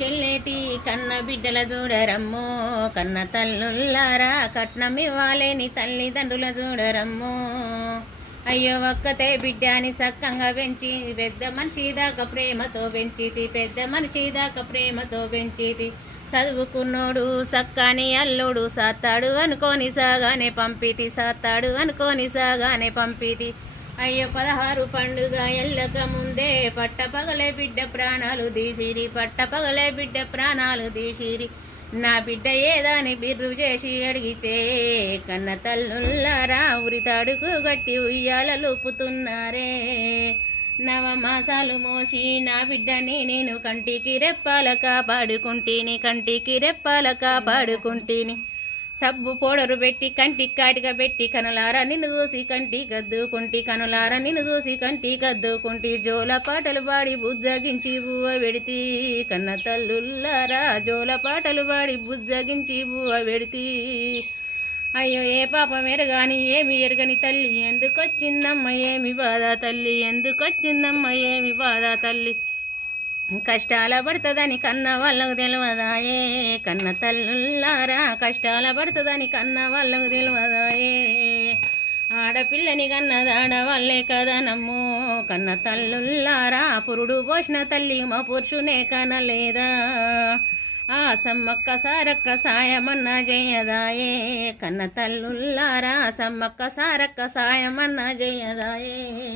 కెళ్ళేటి కన్న బిడ్డల చూడరమ్మో, కన్న తల్లుల్లారా కట్నమివ్వాలేని తల్లిదండ్రుల చూడరమ్మో. అయ్యో ఒక్కతే బిడ్డాని సక్కంగా పెంచి పెద్ద మనిషి దాకా ప్రేమతో పెంచితి, పెద్ద మనిషి దాకా ప్రేమతో పెంచితి. చదువుకున్నోడు సక్కాని అల్లుడు సాత్తాడు అనుకోని సాగానే పంపితి, సాత్తాడు అనుకోని సాగానే పంపితి. అయ్యో 16 పండుగ ఎల్లక ముందే పట్టపగలే బిడ్డ ప్రాణాలు తీసిరి, పట్టపగలే బిడ్డ ప్రాణాలు తీసిరి. నా బిడ్డ ఏదాని బిర్రు చేసి అడిగితే కన్న తల్లుల్లారా ఉరితాడుకు గట్టి ఉయ్యాలలుపుతున్నారే. నవమాసాలు మోసి నా బిడ్డని నేను కంటికి రెప్పాల కాపాడుకుంటేని, కంటికి రెప్పాల కాపాడుకుంటేని. సబ్బు పౌడరు పెట్టి కంటికి కాటిగా పెట్టి కనులారా నిన్ను చూసి కంటి కద్దుకుంటి, కనులారా నిన్ను చూసి కంటి కద్దుకుంటి. జోల పాటలు పాడి బుజ్జగించి బువ్వ పెడితి, కన్న తల్లుల్లారా జోల పాటలు పాడి బుజ్జగించి బువ్వ పెడితి. అయ్యో ఏ పాపం ఎరగాని ఏమి ఎరగని తల్లి ఎందుకొచ్చిందమ్మ ఏమి బాధ తల్లి, ఎందుకొచ్చిందమ్మ ఏమి బాధ తల్లి. కష్టాల పడుతుందని కన్న వాళ్ళకు తెలియదాయే, కన్న తల్లుల్లారా కష్టాల పడుతుందని కన్న వాళ్ళకు తెలియదాయే. ఆడపిల్లని కన్నదాడవాళ్ళే కదా నమ్ము, కన్న తల్లుల్లారా పురుడు పోసిన తల్లి మా పురుషునే కనలేదా. ఆ సమ్మక్క సారక్క సాయమన్న జయదాయే, కన్న తల్లుల్లారా సమ్మక్క సారక్క సాయమన్న జయదాయే.